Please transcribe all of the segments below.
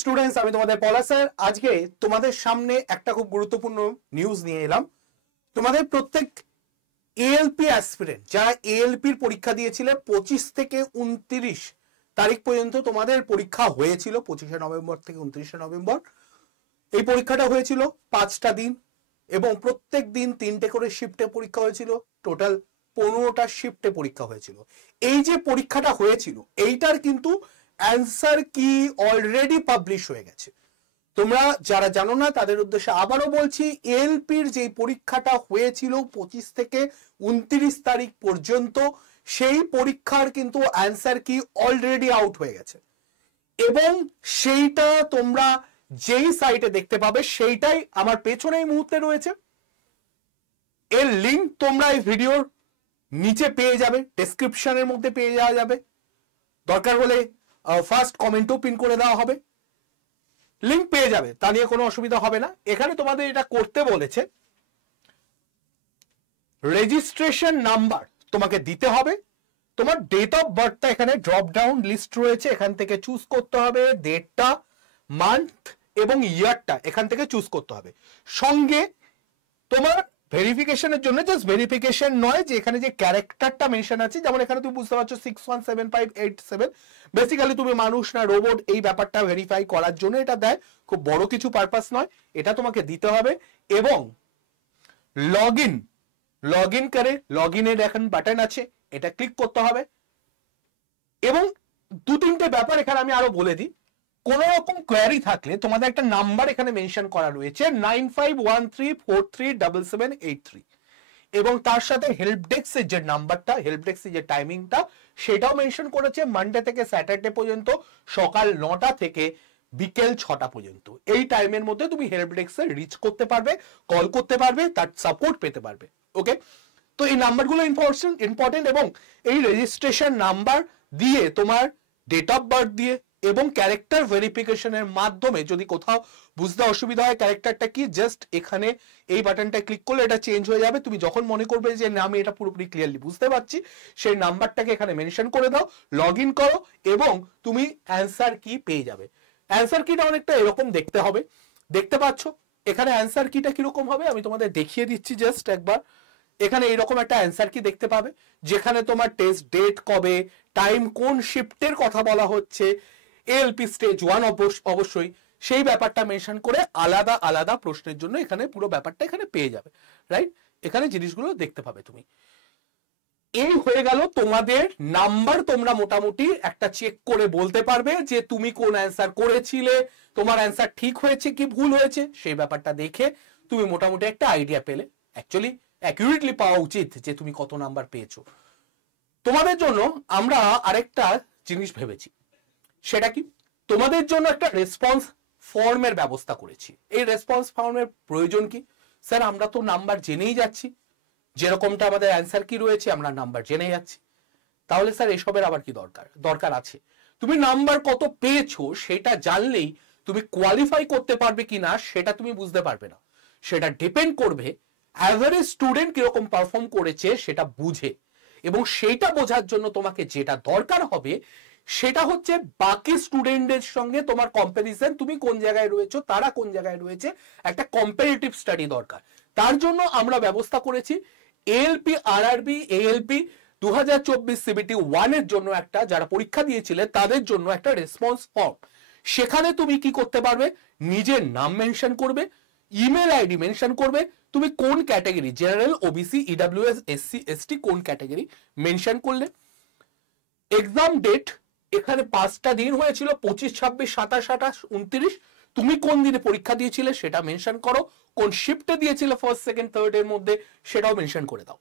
Students, আমি তোমাদের পলা স্যার। আজকে তোমাদের সামনে একটা খুব গুরুত্বপূর্ণ নিউজ নিয়ে এলাম। তোমাদের প্রত্যেক এএলপি অ্যাসপিরেন্ট যারা এএলপি এর পরীক্ষা দিয়েছিলে 25 থেকে 29 তারিখ পর্যন্ত তোমাদের পরীক্ষা হয়েছিল। 25শে নভেম্বর থেকে 29শে নভেম্বর এই পরীক্ষাটা হয়েছিল 5টা দিন এবং প্রত্যেক দিন 3টে করে শিফটে পরীক্ষা হয়েছিল। টোটাল 15টা শিফটে পরীক্ষা হয়েছিল। এই যে পরীক্ষাটা হয়েছিল এইটার কিন্তু অ্যান্সার কি অলরেডি পাবলিশ হয়ে গেছে। তোমরা যারা জানো না তাদের উদ্দেশ্যে আবারও বলছি, এএলপির যে পরীক্ষাটা হয়েছিল 25 থেকে 29 তারিখ পর্যন্ত সেই পরীক্ষার কিন্তু অ্যান্সার কি অলরেডি আউট হয়ে গেছে এবং সেইটা তোমরা যেই সাইটে দেখতে পাবে সেইটাই আমার পেছনে এই মুহূর্তে রয়েছে। এর লিংক তোমরা এই ভিডিওর নিচে পেয়ে যাবে, ডেসক্রিপশনের মধ্যে পেয়ে যাওয়া যাবে। দরকার হলে ফার্স্ট কমেন্টও পিন করে দেওয়া হবে, লিংক পেয়ে যাবে, তা নিয়ে কোনো অসুবিধা হবে না। এখানে তোমাদের এটা করতে বলেছে, রেজিস্ট্রেশন নাম্বার তোমাকে দিতে হবে, তোমার ডেট অফ বার্থটা এখানে ড্রপ ডাউন লিস্ট রয়েছে, এখান থেকে চুজ করতে হবে, ডেটটা, মান্থ এবং ইয়ারটা এখান থেকে চুজ করতে হবে। সঙ্গে তোমার ভেরিফিকেশনের জন্য জাস্ট ভেরিফিকেশন নয়, যে এখানে যে ক্যারেক্টারটা মেনশন আছে, যেমন এখানে তুমি বুঝতে পারছো 617587, বেসিক্যালি তুমি মানুষ না রোবট এই ব্যাপারটা ভেরিফাই করার জন্য এটা দেয়, খুব বড় কিছু পারপাস নয়, এটা তোমাকে দিতে হবে। এবং লগ ইন করে লগ ইনের এখন বাটন আছে, এটা ক্লিক করতে হবে। এবং 2-3টে ব্যাপার এখানে আমি আরো বলে দিই। কোন রকম কোয়ারি থাকলে তোমাদের একটা নাম্বার এখানে মেনশন করা রয়েছে 9513437783 এবং তার সাথে হেল্প ডেস্কের যে নাম্বারটা, হেল্প ডেস্কের যে টাইমিংটা সেটাও মেনশন করেছে, মানডে থেকে স্যাটারডে পর্যন্ত সকাল 9টা থেকে বিকেল 6টা পর্যন্ত। এই টাইমের মধ্যে তুমি হেল্প ডেস্কে রিচ করতে পারবে, কল করতে পারবে, তার সাপোর্ট পেতে পারবে। ওকে, তো এই নাম্বারগুলো ইম্পর্টেন্ট এবং এই রেজিস্ট্রেশন নাম্বার দিয়ে তোমার ডেট অফ বার্থ দিয়ে এবং ক্যারেক্টার ভেরিফিকেশনের মাধ্যমে যদি কোথাও বুঝতে অসুবিধা হয় ক্যারেক্টারটা কি, জাস্ট এখানে এই বাটনটা ক্লিক করলে এটা চেঞ্জ হয়ে যাবে। তুমি যখন মনে করবে যে না আমি এটা পুরোপুরি ক্লিয়ারলি বুঝতে পারছি, সেই নাম্বারটাকে এখানে মেনশন করে দাও, লগ ইন করো এবং তুমি অ্যান্সার কি পেয়ে যাবে। অ্যান্সার কিটা অনেকটা এরকম দেখতে হবে, দেখতে পাচ্ছ এখানে অ্যান্সার কিটা কিরকম হবে আমি তোমাদের দেখিয়ে দিচ্ছি জাস্ট একবার। এখানে এইরকম একটা অ্যান্সার কি দেখতে পাবে, যেখানে তোমার টেস্ট ডেট কবে, টাইম, কোন শিফটের কথা বলা হচ্ছে, এএলপি স্টেজ 1 অবশ্যই সেই ব্যাপারটা মেনশন করে আলাদা আলাদা প্রশ্নের জন্য এখানে পুরো ব্যাপারটা এখানে পেয়ে যাবে। রাইট, এখানে জিনিসগুলো দেখতে পাবে তুমি। এই হয়ে গেল তোমাদের নাম্বার। তোমরা মোটামুটি একটা চেক করে বলতে পারবে যে তুমি কোন অ্যান্সার করেছিলে, তোমার অ্যান্সার ঠিক হয়েছে কি ভুল হয়েছে, সেই ব্যাপারটা দেখে তুমি মোটামুটি একটা আইডিয়া পেলে। অ্যাকচুয়ালি অ্যাকিউরেটলি পাওয়া উচিত যে তুমি কত নাম্বার পেয়েছো। তোমাদের জন্য আমরা আরেকটা জিনিস ভেবেছি, সেটা কি, তোমাদের জন্য একটা রেসপন্স ফর্মের ব্যবস্থা করেছি। এই রেসপন্স ফর্মের প্রয়োজন কি? স্যার আমরা তো নাম্বার জেনেই যাচ্ছি, যেরকমটা আমাদের অ্যান্সার কি রয়েছে আমরা নাম্বার জেনে যাচ্ছি, তাহলে স্যার এসবের আবার কি দরকার আছে? তুমি নাম্বার কত পেয়েছো সেটা জানলেই তুমি কোয়ালিফাই করতে পারবে কিনা সেটা তুমি বুঝতে পারবে না। সেটা ডিপেন্ড করবে অ্যাভারেজ স্টুডেন্ট কিরকম পারফর্ম করেছে সেটা বুঝে, এবং সেইটা বোঝার জন্য তোমাকে যেটা দরকার হবে সেটা হচ্ছে বাকি স্টুডেন্টদের সঙ্গে তোমার কম্পারিজন, তুমি কোন জায়গায় রয়েছো তারা কোন জায়গায় রয়েছে, একটা কম্পারেটিভ স্টাডি দরকার। তার জন্য আমরা ব্যবস্থা করেছি এএলপি আরআরবি এএলপি 2024 সিবিটি 1 এর জন্য একটা, যারা পরীক্ষা দিয়েছিলে তাদের জন্য একটা রেসপন্স ফর্ম। সেখানে তুমি কি করতে পারবে, নিজের নাম মেনশন করবে, ইমেল আইডি মেনশন করবে, তুমি কোন category, general, OBC, EWS, SC, ST কোন ক্যাটাগরি মেনশন করলে, এক্সাম ডেট এখানে 5টা দিন হয়েছিল 25, 26, 27, 28, 29, তুমি কোন দিনে পরীক্ষা দিয়েছিলে সেটা মেনশন করো, কোন শিফটে দিয়েছিলে ফার্স্ট, সেকেন্ড, থার্ড এর মধ্যে সেটাও মেনশন করে দাও,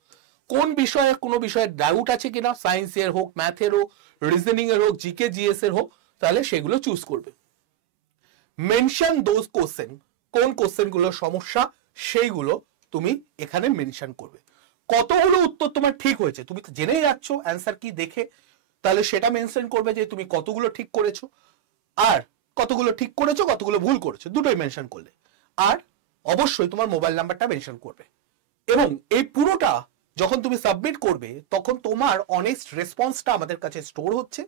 কোন বিষয়ে কোনো বিষয়ে ডাউট আছে কিনা, সায়েন্সের হোক, ম্যাথের হোক, রিজনিং এর হোক, জিকে জিএস এর হোক, তাহলে সেগুলো চুজ করবে। মেনশন দোজ কোশ্চেন, কোন কোশ্চেন গুলো সমস্যা সেইগুলো তুমি এখানে মেনশন করবে। কতগুলো উত্তর তোমার ঠিক হয়েছে তুমি তো জেনেই যাচ্ছ অ্যান্সার কি দেখে, তাহলে সেটা মেনশন করবে যে তুমি কতগুলো ঠিক করেছো, আর কতগুলো ঠিক করেছো কতগুলো ভুল করেছো দুটোই মেনশন করলে। আর অবশ্যই তোমার মোবাইল নাম্বারটা মেনশন করবে। এবং এই পুরোটা যখন তুমি সাবমিট করবে তখন তোমার অনেস্ট রেসপন্সটা আমাদের কাছে স্টোর হচ্ছে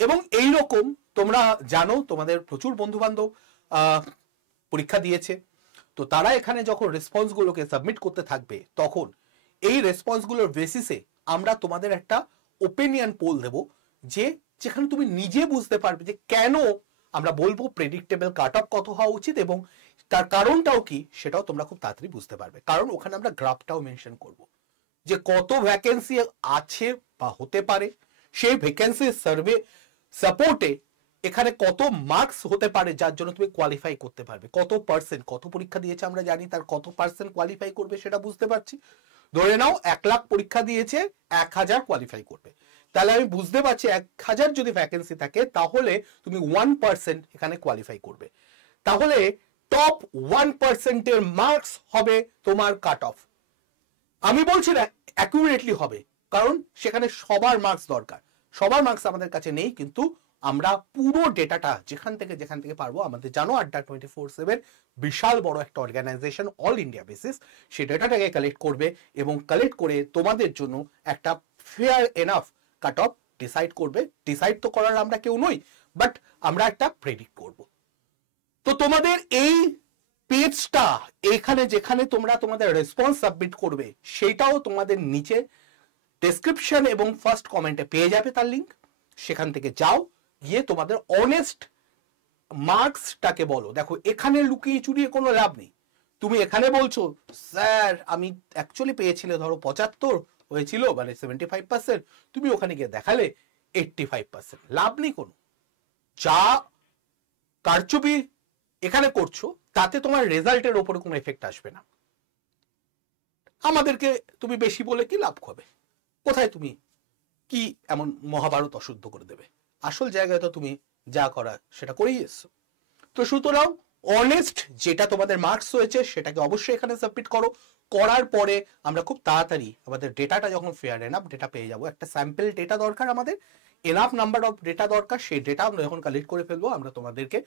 এবং এই রকম তোমরা জানো তোমাদের প্রচুর বন্ধু বান্ধব পরীক্ষা দিয়েছে, তো তারা এখানে যখন রেসপন্স গুলোকে সাবমিট করতে থাকবে তখন এই রেসপন্স গুলোর বেসিসে আমরা তোমাদের একটা ওপিনিয়ন পোল দেব, যে যেখানে তুমি নিজে বুঝতে পারবে যে কেন আমরা বলবো প্রেডিক্টেবল কাট অফ কত হওয়া উচিত, এবং তার কারণটাও কি সেটাও তোমরা খুব তাড়াতাড়ি বুঝতে পারবে। কারণ ওখানে আমরা গ্রাফটাও মেনশন করব যে কত ভ্যাকেন্সি আছে বা হতে পারে, সেই ভ্যাকেন্সি সার্ভে সাপোর্টে এখানে কত মার্কস হতে পারে যার জন্য তুমি কোয়ালিফাই করতে পারবে, কত পার্সেন্ট, কত পরীক্ষা দিয়েছে আমরা জানি, তার কত পার্সেন্ট কোয়ালিফাই করবে সেটা বুঝতে পারছি। ধরে নাও 1 লাখ পরীক্ষা দিয়েছে, 1000 কোয়ালিফাই করবে, তাহলে আমি বুঝতে পারছি 1000 যদি ভ্যাকেন্সি থাকে তাহলে তুমি 1% এখানে কোয়ালিফাই করবে, তাহলে টপ 1% এর মার্কস হবে তোমার কাট অফ। আমি বলছি না অ্যাকুরেটলি হবে, কারণ সেখানে সবার মার্কস দরকার, সবার মার্কস আমাদের কাছে নেই, কিন্তু আমরা পুরো ডেটাটা যেখান থেকে পারবো, আমাদের জানো আড্ডা 24/7 বিশাল বড় একটা অর্গানাইজেশন অল ইন্ডিয়া বেসিস, সেই ডেটাটাকে কালেক্ট করবে এবং কালেক্ট করে তোমাদের জন্য একটা fair enough cut off decide করবে। ডিসাইড তো করার আমরা কেউ নই, বাট আমরা একটা প্রেডিক্ট করব। তো তোমাদের এই পেজটা এখানে যেখানে তোমরা তোমাদের রেসপন্স সাবমিট করবে সেটাও তোমাদের নিচে ডেসক্রিপশন এবং ফার্স্ট কমেন্টে পেয়ে যাবে তার লিঙ্ক, সেখান থেকে যাও, গিয়ে তোমাদের অনেস্ট মার্কসটাকে বলো। দেখো এখানে লুকিয়ে চুরিয়ে কোনো লাভ নেই, তুমি এখানে বলছো স্যার আমি অ্যাকচুয়ালি পেয়েছিলে ধরো 75 হয়েছিল মানে 75%, তুমি ওখানে গিয়ে দেখালে 85%, লাভ নেই কোনো। যা কারচুপি এখানে করছো তাতে তোমার রেজাল্টের ওপরে কোনো এফেক্ট আসবে না। আমাদেরকে তুমি বেশি বলে কি লাভ হবে, কোথায় তুমি কি এমন মহাভারত অশুদ্ধ করে দেবে, আসল জায়গায় তো তুমি যা করা সেটা করেই এসছো। তো সুতরাং অনেস্ট যেটা তোমাদের মার্কস হয়েছে সেটাকে অবশ্যই এখানে সাবমিট করো, করার পরে আমরা খুব তাড়াতাড়ি আমাদের ডেটাটা যখন ফেয়ার এনাফ ডেটা পেয়ে যাবো, একটা স্যাম্পল ডেটা দরকার আমাদের, এনাফ নাম্বার অফ ডেটা দরকার, সেই ডেটা আমরা যখন কালেক্ট করে ফেলবো আমরা তোমাদেরকে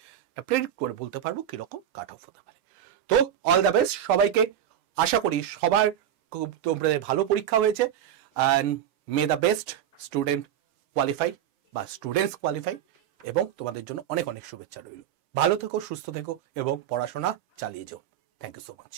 প্রেডিক্ট করে বলতে পারবো কিরকম কাট অফ হতে পারে। তো অল দ্য বেস্ট সবাইকে, আশা করি সবার খুব তোমাদের ভালো পরীক্ষা হয়েছে, and May the best student qualify বা স্টুডেন্টস কোয়ালিফাই, এবং তোমাদের জন্য অনেক অনেক শুভেচ্ছা রইল। ভালো থেকো, সুস্থ থেকো এবং পড়াশোনা চালিয়ে যাও। Thank you so much.